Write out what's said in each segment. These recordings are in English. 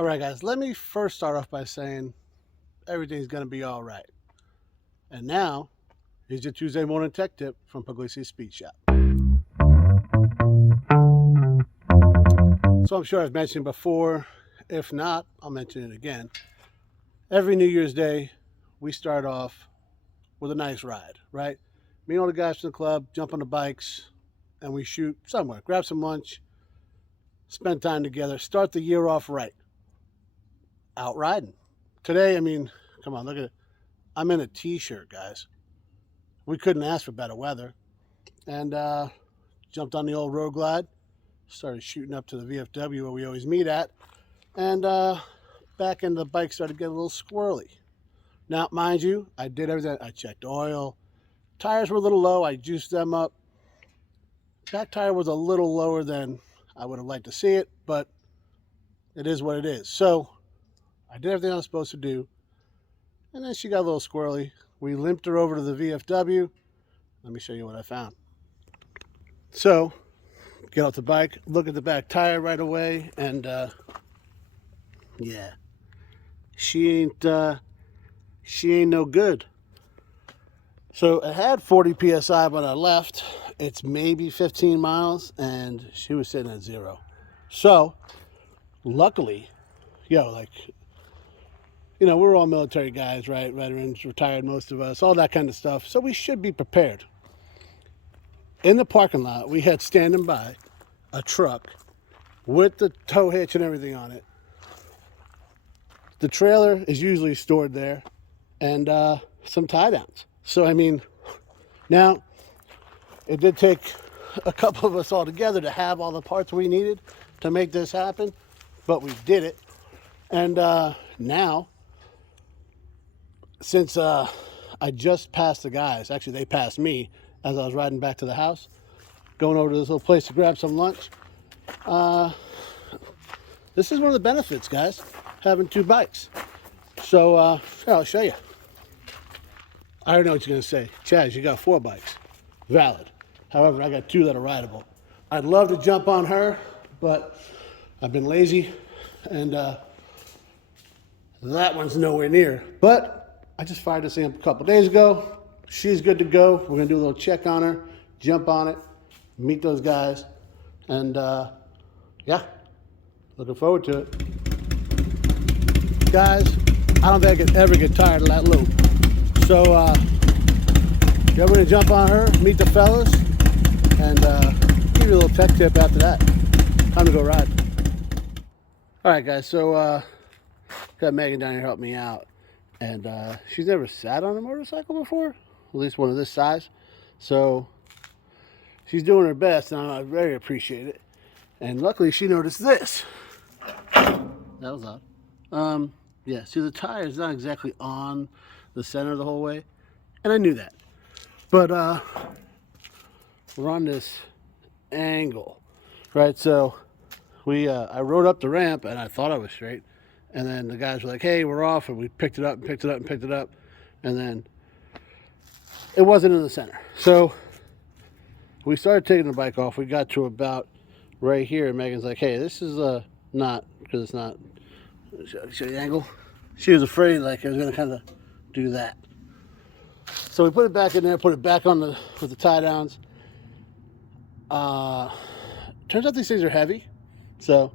All right, guys, let me first start off by saying everything's going to be all right. And now, here's your Tuesday morning tech tip from Pugliese Speed Shop. So I'm sure I've mentioned before. If not, I'll mention it again. Every New Year's Day, we start off with a nice ride, right? Me and all the guys from the club jump on the bikes and we shoot somewhere, grab some lunch, spend time together, start the year off right, out riding. Today, come on, look at it. I'm in a t-shirt, guys. We couldn't ask for better weather. And jumped on the old road glide, started shooting up to the VFW where we always meet at, and back end of the bike started to get a little squirrely. Now, mind you, I did everything. I checked oil. Tires were a little low. I juiced them up. Back tire was a little lower than I would have liked to see it, but it is what it is. So I did everything I was supposed to do, and then she got a little squirrely. We limped her over to the VFW. Let me show you what I found. So, get off the bike, look at the back tire right away, and yeah, she ain't no good. So it had 40 psi when I left. It's maybe 15 miles, and she was sitting at 0. So, luckily, we're all military guys, right? Veterans, retired, most of us, all that kind of stuff. So we should be prepared. In the parking lot, we had standing by a truck with the tow hitch and everything on it. The trailer is usually stored there, and some tie downs. So, now it did take a couple of us all together to have all the parts we needed to make this happen, but we did it. And now, since I just passed the guys, actually, they passed me as I was riding back to the house, going over to this little place to grab some lunch. This is one of the benefits, guys, having two bikes. So, here, I'll show you. I already know what you're going to say. Chaz, you got 4 bikes. Valid. However, I got 2 that are rideable. I'd love to jump on her, but I've been lazy, and that one's nowhere near. But I just fired this thing up a couple days ago. She's good to go. We're going to do a little check on her, jump on it, meet those guys, and yeah, looking forward to it. Guys, I don't think I could ever get tired of that loop. So, yeah, we're going to jump on her, meet the fellas, and give you a little tech tip after that. Time to go ride. All right, guys, so got Megan down here helping me out, and she's never sat on a motorcycle before, at least one of this size. So she's doing her best, and I very appreciate it. And luckily, she noticed this. That was odd. Yeah, see, the tire is not exactly on the center the whole way, and I knew that. But we're on this angle, right? So I rode up the ramp, and I thought I was straight. And then the guys were like, hey, we're off, and we picked it up and picked it up and picked it up. And then it wasn't in the center. So we started taking the bike off. We got to about right here, and Megan's like, hey, this is not, because it's not, show you the angle. She was afraid like I was going to kind of do that. So we put it back in there, put it back on with the tie downs. Turns out these things are heavy. So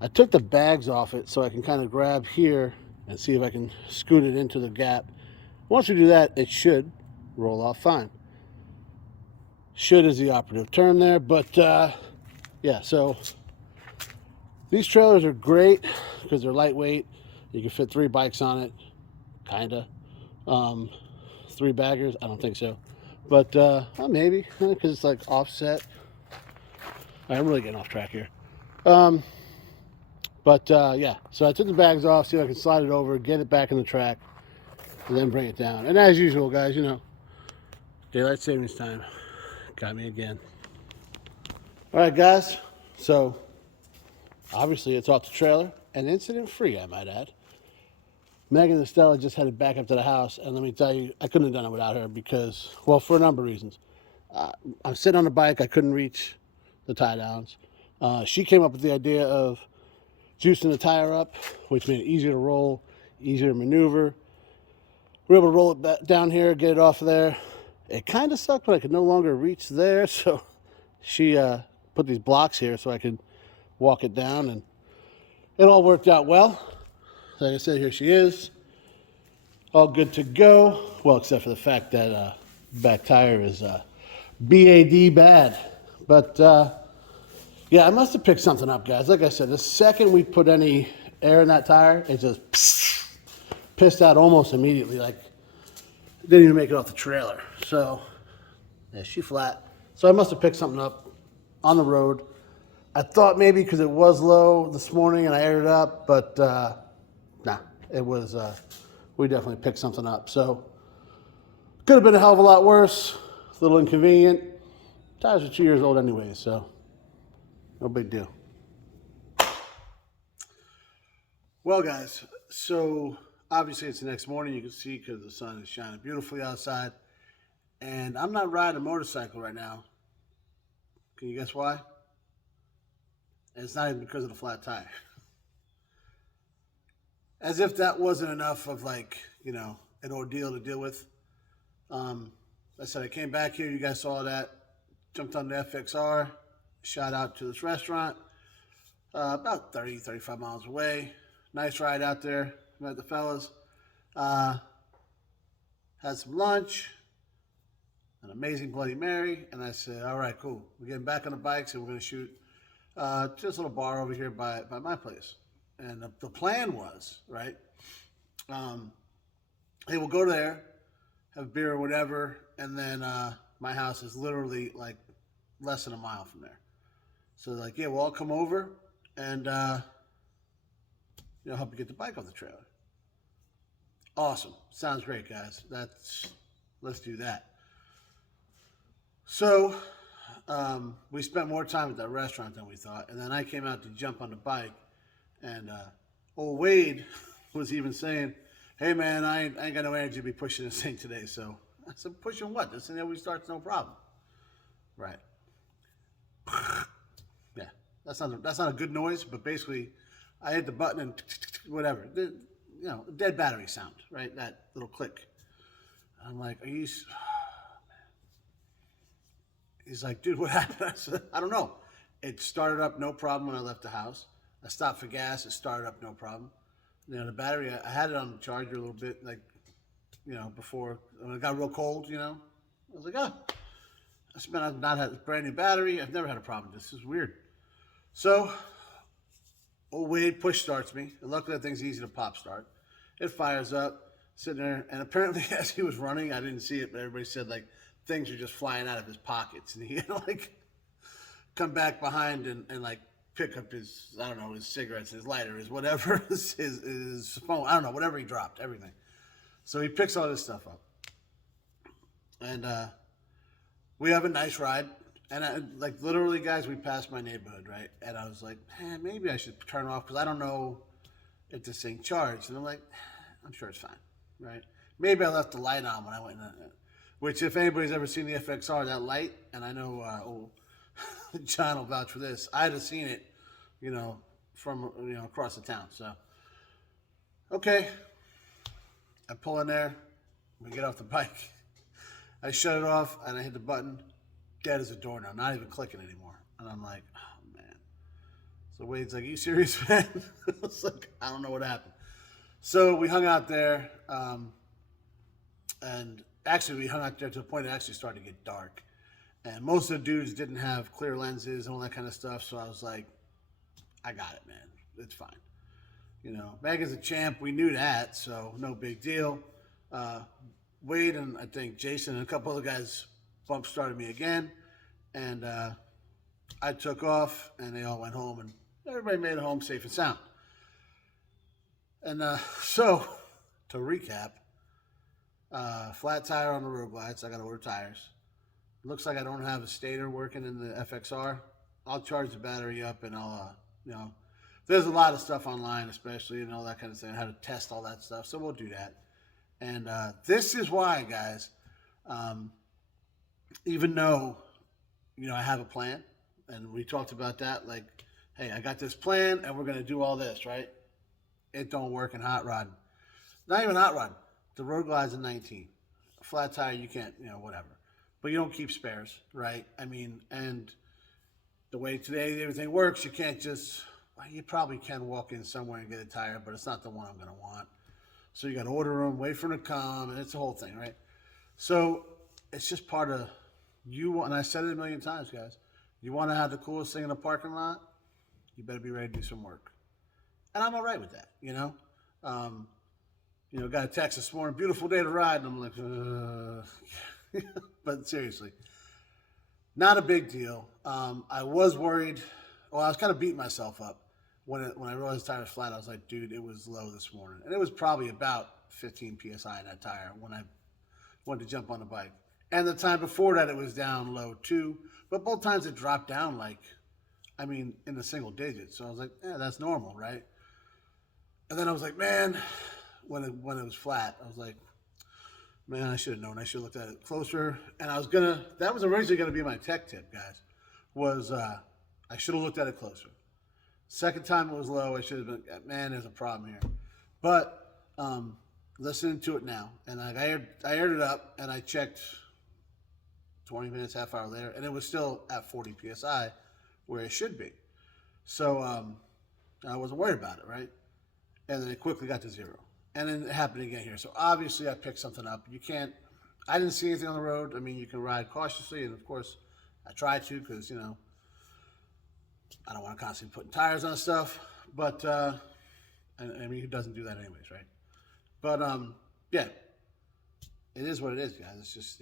I took the bags off it so I can kind of grab here and see if I can scoot it into the gap. Once we do that, it should roll off fine. Should is the operative term there, but yeah, so these trailers are great because they're lightweight. You can fit 3 bikes on it, kinda. 3 baggers, I don't think so, but well, maybe because it's like offset. I'm really getting off track here. But yeah, so I took the bags off, see if I can slide it over, get it back in the track, and then bring it down. And as usual, guys, daylight savings time got me again. All right, guys, so obviously it's off the trailer and incident-free, I might add. Megan and Stella just headed back up to the house, and let me tell you, I couldn't have done it without her because, well, for a number of reasons. I'm sitting on the bike, I couldn't reach the tie downs. She came up with the idea of juicing the tire up, which made it easier to roll, easier to maneuver. We were able to roll it back down here, get it off of there. It kind of sucked when I could no longer reach there, so she put these blocks here so I could walk it down, and it all worked out well. Like I said, here she is, all good to go. Well, except for the fact that back tire is BAD bad. But yeah, I must have picked something up, guys. Like I said, the second we put any air in that tire, it just pissed out almost immediately. Like, didn't even make it off the trailer. So, yeah, she flat. So I must have picked something up on the road. I thought maybe because it was low this morning and I aired it up, but nah, it was, we definitely picked something up. So, could have been a hell of a lot worse. A little inconvenient. Tires are 2 years old anyway, so no big deal. Well, guys, so obviously it's the next morning. You can see because the sun is shining beautifully outside. And I'm not riding a motorcycle right now. Can you guess why? And it's not even because of the flat tire. As if that wasn't enough of, like, you know, an ordeal to deal with. I said I came back here. You guys saw that. Jumped on the FXR. Shot out to this restaurant. About 30, 35 miles away. Nice ride out there. Met the fellas. Had some lunch. An amazing Bloody Mary. And I said, all right, cool. We're getting back on the bikes and we're going to shoot just a little bar over here by my place. And the plan was, right, hey, we'll go there, have beer or whatever, and then my house is literally like less than a mile from there. So like, yeah, we'll all come over and you know, help you get the bike off the trailer. Awesome. Sounds great, guys. Let's do that. So we spent more time at that restaurant than we thought, and then I came out to jump on the bike, and old Wade was even saying, hey man, I ain't got no energy to be pushing this thing today. So I said, pushing what? This thing always starts, no problem. Right. Yeah, that's not a good noise, but basically I hit the button and whatever. You know, dead battery sound, right? That little click. I'm like, are you... He's like, dude, what happened? I said, I don't know. It started up no problem when I left the house. I stopped for gas. It started up no problem. You know, the battery, I had it on the charger a little bit, like, you know, before, when it got real cold, you know. I was like, I've not had a brand new battery. I've never had a problem. This is weird. So, old Wade push starts me. And luckily, that thing's easy to pop start. It fires up, sitting there. And apparently, as he was running, I didn't see it, but everybody said, like, things are just flying out of his pockets. And he had, like, come back behind and like, pick up his, I don't know, his cigarettes, his lighter, his whatever, his phone, I don't know, whatever he dropped, everything. So he picks all this stuff up. And we have a nice ride. And like, literally, guys, we passed my neighborhood, right? And I was like, maybe I should turn off because I don't know if this thing charged. And I'm like, I'm sure it's fine, right? Maybe I left the light on when I went in. Which, if anybody's ever seen the FXR, that light, and I know John will vouch for this, I'd have seen it, you know, from, you know, across the town. So, okay, I pull in there, we get off the bike, I shut it off, and I hit the button, dead as a doornail, not even clicking anymore. And I'm like, oh man. So Wade's like, are you serious, man? I was like, I don't know what happened. So we hung out there, and actually, we hung out there to the point it actually started to get dark. And most of the dudes didn't have clear lenses and all that kind of stuff. So I was like, I got it, man. It's fine. You know, Megan's a champ. We knew that, so no big deal. Wade and I think Jason and a couple other guys bump started me again. And I took off, and they all went home. And everybody made it home safe and sound. And so, to recap, flat tire on the road glides. I got to order tires. Looks like I don't have a stator working in the FXR. I'll charge the battery up and I'll, you know, there's a lot of stuff online, especially, and all that kind of thing, how to test all that stuff. So we'll do that. And this is why, guys, even though, you know, I have a plan, and we talked about that, like, hey, I got this plan and we're going to do all this, right? It don't work in hot rod. Not even hot rod. The road glide's a 19. A flat tire, you can't, whatever. But you don't keep spares, right? I mean, and the way today everything works, you can't just, well, you probably can walk in somewhere and get a tire, but it's not the one I'm going to want. So you got to order them, wait for them to come, and it's a whole thing, right? So it's just part of you, and I said it a million times, guys. You want to have the coolest thing in the parking lot, you better be ready to do some work. And I'm all right with that, got a text this morning, beautiful day to ride, and I'm like, but seriously, not a big deal. I was worried. Well, I was kind of beating myself up when I realized the tire was flat. I was like, dude, it was low this morning, and it was probably about 15 psi in that tire when I wanted to jump on the bike. And the time before that, it was down low too. But both times it dropped down in the single digits. So I was like, yeah, that's normal, right? And then I was like, man, when it was flat, I was like, man, I should have known. I should have looked at it closer. And that was originally going to be my tech tip, guys, was I should have looked at it closer. Second time it was low, I should have been, man, there's a problem here. But listening to it now, and I aired it up, and I checked 20 minutes, half hour later, and it was still at 40 psi, where it should be. So I wasn't worried about it, right? And then it quickly got to 0. And then it happened again here. So obviously I picked something up. I didn't see anything on the road. I mean, you can ride cautiously, and of course I try to because, I don't want to constantly putting tires on stuff. But, I mean, who doesn't do that anyways, right? But, yeah, it is what it is, guys. It's just,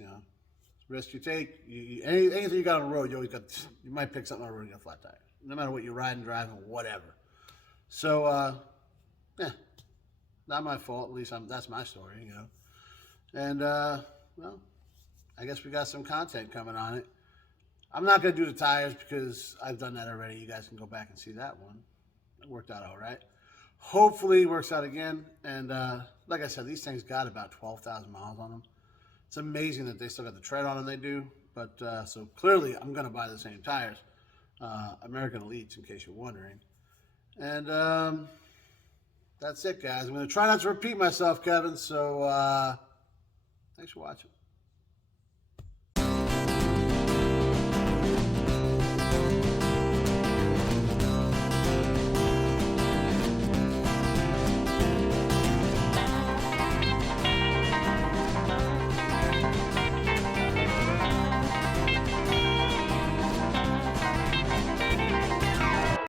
risk you take. Anything you got on the road, you might pick something on the road and get a flat tire. No matter what you're riding, driving, whatever. So, yeah, not my fault. At least that's my story, And, well, I guess we got some content coming on it. I'm not going to do the tires because I've done that already. You guys can go back and see that one. It worked out all right. Hopefully it works out again. And like I said, these things got about 12,000 miles on them. It's amazing that they still got the tread on them they do. But so clearly I'm going to buy the same tires. American Elites, in case you're wondering. And that's it, guys. I'm going to try not to repeat myself, Kevin. So thanks for watching.